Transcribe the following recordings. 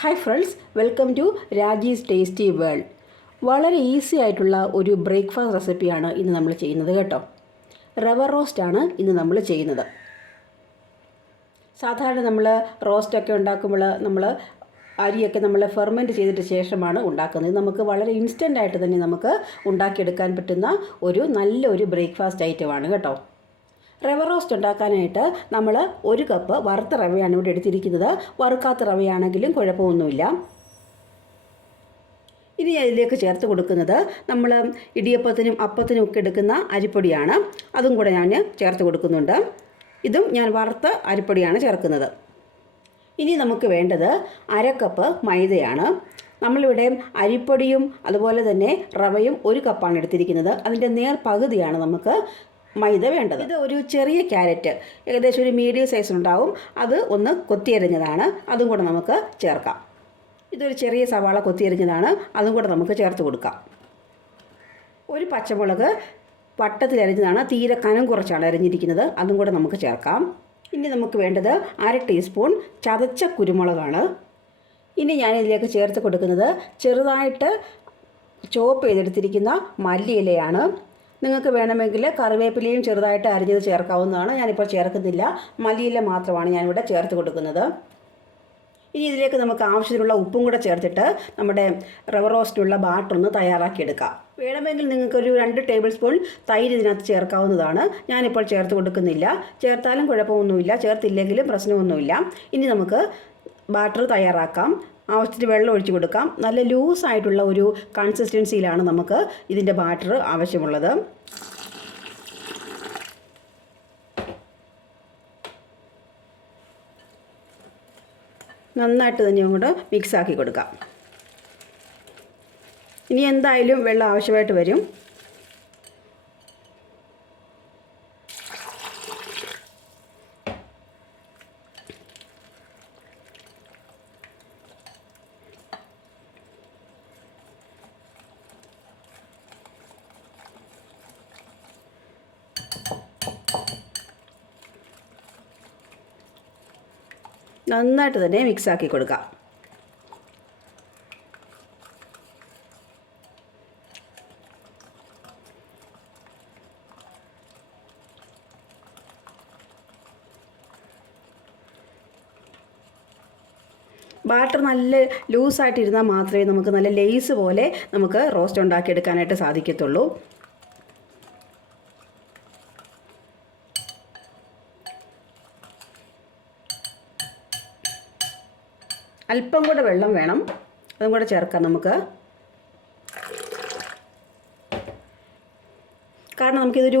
Hi friends welcome to Raji's tasty world വളരെ easy ആയിട്ടുള്ള ഒരു ബ്രേക്ക്ഫാസ്റ്റ് റെസിപ്പിയാണ് ഇന്ന് നമ്മൾ ചെയ്യുന്നത് കേട്ടോ. റവ ആണ് ഇന്ന് നമ്മൾ ചെയ്യുന്നത്. സാധാരണ നമ്മൾ റോസ്റ്റൊക്കെ ഉണ്ടാക്കുമ്പോൾ നമ്മൾ അരിയൊക്കെ നമ്മൾ ഫെർമെന്റ് ചെയ്തിട്ട് ശേഷമാണ് ഉണ്ടാക്കുന്നത്. നമുക്ക് വളരെ ഇൻസ്റ്റന്റ് ആയിട്ട് തന്നെ നമുക്ക് ഉണ്ടാക്കിയെടുക്കാൻ പറ്റുന്ന ഒരു നല്ലൊരു ബ്രേക്ക്ഫാസ്റ്റ് ഐറ്റമാണ് കേട്ടോ. റവ റോസ്റ്റ് ഉണ്ടാക്കാനായിട്ട് നമ്മൾ ഒരു കപ്പ് വറുത്ത റവയാണ് ഇവിടെ എടുത്തിരിക്കുന്നത്. വറുക്കാത്ത റവയാണെങ്കിലും കുഴപ്പമൊന്നുമില്ല. ഇനി അതിലേക്ക് ചേർത്ത് കൊടുക്കുന്നത് നമ്മൾ ഇടിയപ്പത്തിനും അപ്പത്തിനും ഒക്കെ എടുക്കുന്ന അരിപ്പൊടിയാണ്. അതും കൂടെ ഞാൻ ചേർത്ത് കൊടുക്കുന്നുണ്ട്. ഇതും ഞാൻ വറുത്ത അരിപ്പൊടിയാണ് ചേർക്കുന്നത്. ഇനി നമുക്ക് വേണ്ടത് അരക്കപ്പ് കപ്പ് മൈദയാണ്. നമ്മളിവിടെ അരിപ്പൊടിയും അതുപോലെ തന്നെ റവയും ഒരു കപ്പാണ് എടുത്തിരിക്കുന്നത്. അതിന്റെ നേർ പകുതിയാണ് നമുക്ക് മൈദ വേണ്ടത്. ഇത് ഒരു ചെറിയ ക്യാരറ്റ് ഏകദേശം ഒരു മീഡിയം സൈസിലുണ്ടാവും അത് ഒന്ന് കൊത്തിയരിഞ്ഞതാണ്. അതും കൂടെ നമുക്ക് ചേർക്കാം. ഇതൊരു ചെറിയ സവാള കൊത്തിയരിഞ്ഞതാണ്. അതും കൂടെ നമുക്ക് ചേർത്ത് കൊടുക്കാം. ഒരു പച്ചമുളക് വട്ടത്തിൽ അരിഞ്ഞതാണ്. തീരെ കനം കുറച്ചാണ് അരിഞ്ഞിരിക്കുന്നത്. അതും കൂടെ നമുക്ക് ചേർക്കാം. ഇനി നമുക്ക് വേണ്ടത് അര ടീസ്പൂൺ ചതച്ച കുരുമുളകാണ്. ഇനി ഞാൻ ഇതിലേക്ക് ചേർത്ത് കൊടുക്കുന്നത് ചെറുതായിട്ട് ചോപ്പ് ചെയ്തെടുത്തിരിക്കുന്ന മല്ലിയിലയാണ്. നിങ്ങൾക്ക് വേണമെങ്കിൽ കറിവേപ്പിലയും ചെറുതായിട്ട് അരിഞ്ഞത് ചേർക്കാവുന്നതാണ്. ഞാനിപ്പോൾ ചേർക്കുന്നില്ല. മല്ലിയില മാത്രമാണ് ഞാനിവിടെ ചേർത്ത് കൊടുക്കുന്നത്. ഇനി ഇതിലേക്ക് നമുക്ക് ആവശ്യത്തിനുള്ള ഉപ്പും കൂടെ ചേർത്തിട്ട് നമ്മുടെ റവർ റോസ്റ്റിനുള്ള ബാറ്റർ ഒന്ന് തയ്യാറാക്കിയെടുക്കാം. വേണമെങ്കിൽ നിങ്ങൾക്കൊരു രണ്ട് ടേബിൾ സ്പൂൺ തൈര് ഇതിനകത്ത് ചേർക്കാവുന്നതാണ്. ഞാനിപ്പോൾ ചേർത്ത് കൊടുക്കുന്നില്ല. ചേർത്താലും കുഴപ്പമൊന്നുമില്ല. ചേർത്തില്ലെങ്കിലും പ്രശ്നമൊന്നുമില്ല. ഇനി നമുക്ക് ബാറ്റർ തയ്യാറാക്കാം. ആവശ്യത്തിന് വെള്ളം ഒഴിച്ച് കൊടുക്കാം. നല്ല ലൂസായിട്ടുള്ള ഒരു കൺസിസ്റ്റൻസിയിലാണ് നമുക്ക് ഇതിന്റെ ബാറ്റർ ആവശ്യമുള്ളത്. നന്നായിട്ട് തന്നെ ഇങ്ങോട്ട് മിക്സാക്കി കൊടുക്കാം. ഇനി എന്തായാലും വെള്ളം ആവശ്യമായിട്ട് വരും. നന്നായിട്ട് തന്നെ മിക്സാക്കി കൊടുക്കാം. ബാറ്റർ നല്ല ലൂസായിട്ടിരുന്നാൽ മാത്രമേ നമുക്ക് നല്ല ലേസ് പോലെ നമുക്ക് റോസ്റ്റ് ഉണ്ടാക്കിയെടുക്കാനായിട്ട് സാധിക്കത്തുള്ളൂ. അല്പം കൂടെ വെള്ളം വേണം. അതും കൂടെ ചേർക്കാം നമുക്ക്. കാരണം നമുക്കിതൊരു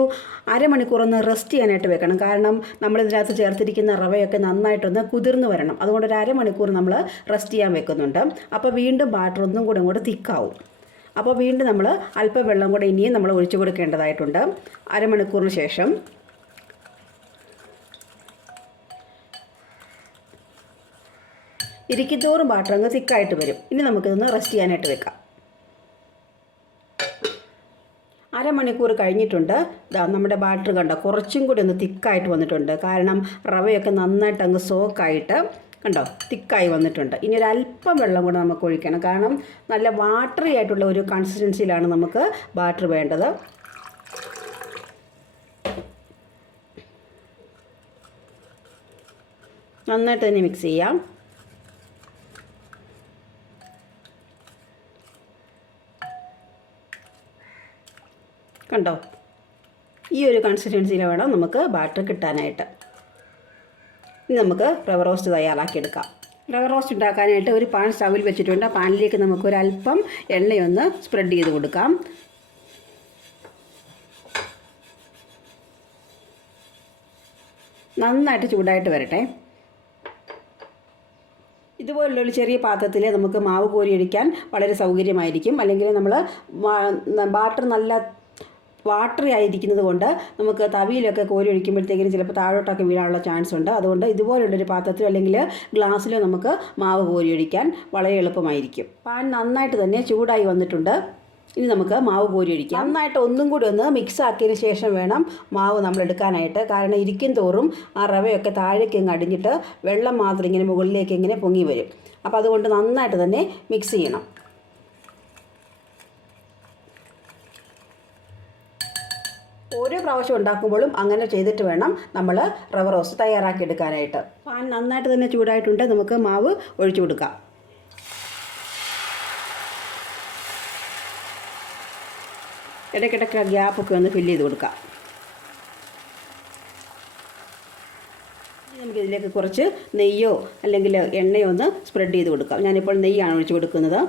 അരമണിക്കൂറൊന്ന് റെസ്റ്റ് ചെയ്യാനായിട്ട് വെക്കണം. കാരണം നമ്മളിതിനകത്ത് ചേർത്തിരിക്കുന്ന റവയൊക്കെ നന്നായിട്ടൊന്ന് കുതിർന്ന് വരണം. അതുകൊണ്ട് ഒരു അരമണിക്കൂർ നമ്മൾ റെസ്റ്റ് ചെയ്യാൻ വെക്കുന്നുണ്ട്. അപ്പോൾ വീണ്ടും ബാറ്റർ ഒന്നും കൂടെ കൂടെ തിക്കാവും. അപ്പോൾ വീണ്ടും നമ്മൾ അല്പം വെള്ളം കൂടെ ഇനിയും നമ്മൾ ഒഴിച്ചു കൊടുക്കേണ്ടതായിട്ടുണ്ട്. അരമണിക്കൂറിന് ശേഷം. ഇരിക്കത്തോറും ബാറ്റർ അങ്ങ് തിക്കായിട്ട് വരും. ഇനി നമുക്കിതൊന്ന് റെസ്റ്റ് ചെയ്യാനായിട്ട് വെക്കാം. അരമണിക്കൂർ കഴിഞ്ഞിട്ടുണ്ട്. നമ്മുടെ ബാറ്റർ കണ്ടോ? കുറച്ചും കൂടി ഒന്ന് തിക്കായിട്ട് വന്നിട്ടുണ്ട്. കാരണം റവയൊക്കെ നന്നായിട്ട് അങ്ങ് സോക്കായിട്ട് കണ്ടോ? തിക്കായി വന്നിട്ടുണ്ട്. ഇനി ഒരു അല്പം വെള്ളം കൂടെ നമുക്ക് ഒഴിക്കണം. കാരണം നല്ല വാട്ടറി ആയിട്ടുള്ള ഒരു കൺസിസ്റ്റൻസിയിലാണ് നമുക്ക് ബാറ്റർ വേണ്ടത്. നന്നായിട്ട് തന്നെ മിക്സ് ചെയ്യാം. കണ്ടോ? ഈ ഒരു കൺസിസ്റ്റൻസിയിൽ വേണം നമുക്ക് ബാറ്റർ കിട്ടാനായിട്ട്. ഇനി നമുക്ക് റവർ റോസ്റ്റ് തയ്യാറാക്കിയെടുക്കാം. റവർ റോസ്റ്റ് ഉണ്ടാക്കാനായിട്ട് ഒരു പാൻ സ്റ്റവിൽ വെച്ചിട്ടുണ്ട്. ആ പാനിലേക്ക് നമുക്ക് ഒരു അല്പം എണ്ണയൊന്ന് സ്പ്രെഡ് ചെയ്ത് കൊടുക്കാം. നന്നായിട്ട് ചൂടായിട്ട് വരട്ടെ. ഇതുപോലുള്ളൊരു ചെറിയ പാത്രത്തിൽ നമുക്ക് മാവ് കോരിയടിക്കാൻ വളരെ സൗകര്യമായിരിക്കും. അല്ലെങ്കിൽ നമ്മൾ ബാറ്റർ നല്ല വാട്ടറി ആയിരിക്കുന്നത് കൊണ്ട് നമുക്ക് തവിയിലൊക്കെ കോരി ഒഴിക്കുമ്പോഴത്തേക്കിനും ചിലപ്പോൾ താഴോട്ടൊക്കെ വീഴാനുള്ള ചാൻസ് ഉണ്ട്. അതുകൊണ്ട് ഇതുപോലുള്ളൊരു പാത്രത്തിലോ അല്ലെങ്കിൽ ഗ്ലാസ്സിലോ നമുക്ക് മാവ് കോരി ഒഴിക്കാൻ വളരെ എളുപ്പമായിരിക്കും. പാൻ നന്നായിട്ട് തന്നെ ചൂടായി വന്നിട്ടുണ്ട്. ഇനി നമുക്ക് മാവ് കോരി ഒഴിക്കാം. നന്നായിട്ട് ഒന്നും കൂടി ഒന്ന് മിക്സ് ആക്കിയതിന് ശേഷം വേണം മാവ് നമ്മൾ എടുക്കാനായിട്ട്. കാരണം ഇരിക്കും തോറും ആ റവയൊക്കെ താഴേക്ക് ഇങ്ങ് അടിഞ്ഞിട്ട് വെള്ളം മാത്രം ഇങ്ങനെ മുകളിലേക്ക് ഇങ്ങനെ പൊങ്ങി വരും. അപ്പോൾ അതുകൊണ്ട് നന്നായിട്ട് തന്നെ മിക്സ് ചെയ്യണം. ഓരോ പ്രാവശ്യം ഉണ്ടാക്കുമ്പോഴും അങ്ങനെ ചെയ്തിട്ട് വേണം നമ്മൾ റവ റോസ് തയ്യാറാക്കി എടുക്കാനായിട്ട് പാൻ നന്നായിട്ട് തന്നെ ചൂടായിട്ടുണ്ട്. നമുക്ക് മാവ് ഒഴിച്ചു കൊടുക്കാം. ഇടയ്ക്കിടയ്ക്ക് ഗ്യാപ്പൊക്കെ ഒന്ന് ഫില്ല് ചെയ്ത് കൊടുക്കാം. നമുക്ക് ഇതിലേക്ക് കുറച്ച് നെയ്യോ അല്ലെങ്കിൽ എണ്ണയോ ഒന്ന് സ്പ്രെഡ് ചെയ്ത് കൊടുക്കാം. ഞാനിപ്പോൾ നെയ്യാണ് ഒഴിച്ച് കൊടുക്കുന്നത്.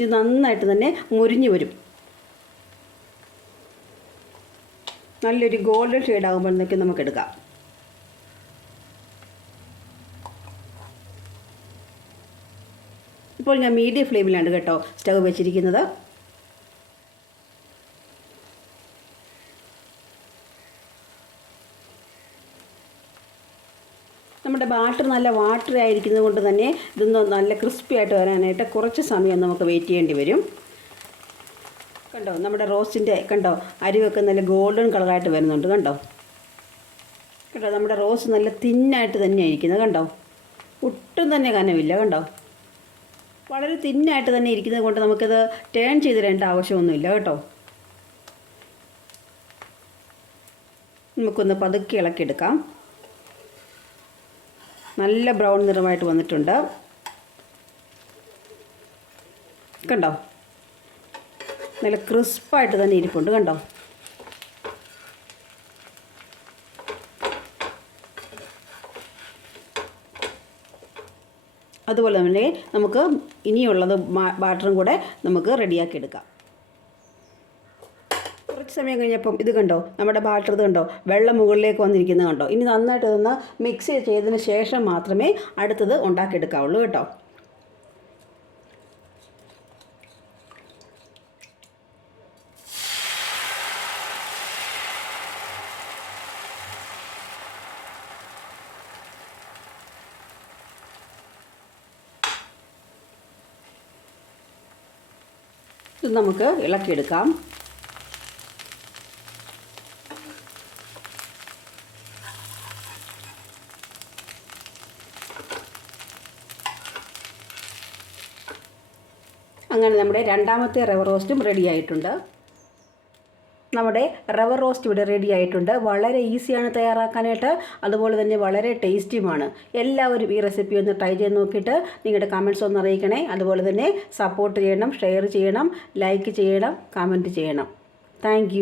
ഇത് നന്നായിട്ട് തന്നെ മുരിഞ്ഞു വരും. നല്ലൊരു ഗോൾഡൻ ഷെയ്ഡ് ആകുമ്പോഴത്തേക്കും നമുക്ക് എടുക്കാം. ഇപ്പോൾ ഞാൻ മീഡിയം ഫ്ലെയിമിലാണ് കേട്ടോ സ്റ്റവ് വെച്ചിരിക്കുന്നത്. ബാറ്റർ നല്ല വാട്ടർ ആയിരിക്കുന്നത് കൊണ്ട് തന്നെ ഇതൊന്ന് നല്ല ക്രിസ്പി ആയിട്ട് വരാനായിട്ട് കുറച്ച് സമയം നമുക്ക് വെയിറ്റ് ചെയ്യേണ്ടി വരും. കണ്ടോ? നമ്മുടെ റോസിന്റെ കണ്ടോ? അരിവൊക്കെ നല്ല ഗോൾഡൻ കളറായിട്ട് വരുന്നുണ്ട് കണ്ടോ? കണ്ടോ? നമ്മുടെ റോസ് നല്ല തിന്നായിട്ട് തന്നെയാണ് ഇരിക്കുന്നത് കണ്ടോ? ഒട്ടും തന്നെ കനവില്ല കണ്ടോ? വളരെ തിന്നായിട്ട് തന്നെ ഇരിക്കുന്നത് കൊണ്ട് നമുക്കിത് ടേൺ ചെയ്ത് തരേണ്ട ആവശ്യമൊന്നുമില്ല കേട്ടോ. നമുക്കൊന്ന് പതുക്കെ ഇളക്കിയെടുക്കാം. നല്ല ബ്രൗൺ നിറമായിട്ട് വന്നിട്ടുണ്ട്. കണ്ടോ? നല്ല ക്രിസ്പായിട്ട് തന്നെ ഇരിപ്പുണ്ട് കണ്ടോ? അതുപോലെ തന്നെ നമുക്ക് ഇനിയുള്ളത് ബാറ്ററും കൂടെ നമുക്ക് റെഡിയാക്കി എടുക്കാം കുറച്ച് സമയം കഴിഞ്ഞപ്പം ഇത് കണ്ടോ? നമ്മുടെ ബാറ്റർ കണ്ടോ? വെള്ളം മുകളിലേക്ക് വന്നിരിക്കുന്നത് കണ്ടോ? ഇനി നന്നായിട്ട് ഇതൊന്ന് മിക്സ് ചെയ്തതിന് ശേഷം മാത്രമേ അടുത്തത് ഉണ്ടാക്കിയെടുക്കാവുള്ളൂ കേട്ടോ. ഇത് നമുക്ക് ഇളക്കിയെടുക്കാം. അങ്ങനെ നമ്മുടെ രണ്ടാമത്തെ റവ റോസ്റ്റും റെഡി ആയിട്ടുണ്ട്. നമ്മുടെ റവ റോസ്റ്റ് ഇവിടെ റെഡി ആയിട്ടുണ്ട്. വളരെ ഈസിയാണ് തയ്യാറാക്കാനായിട്ട്. അതുപോലെ തന്നെ വളരെ ടേസ്റ്റിയുമാണ് എല്ലാവരും ഈ റെസിപ്പി ഒന്ന് ട്രൈ ചെയ്ത് നോക്കിയിട്ട് നിങ്ങളുടെ കമൻസ് ഒന്ന് അറിയിക്കണേ. അതുപോലെ തന്നെ സപ്പോർട്ട് ചെയ്യണം ഷെയർ ചെയ്യണം ലൈക്ക് ചെയ്യണം കമന്റ് ചെയ്യണം. താങ്ക്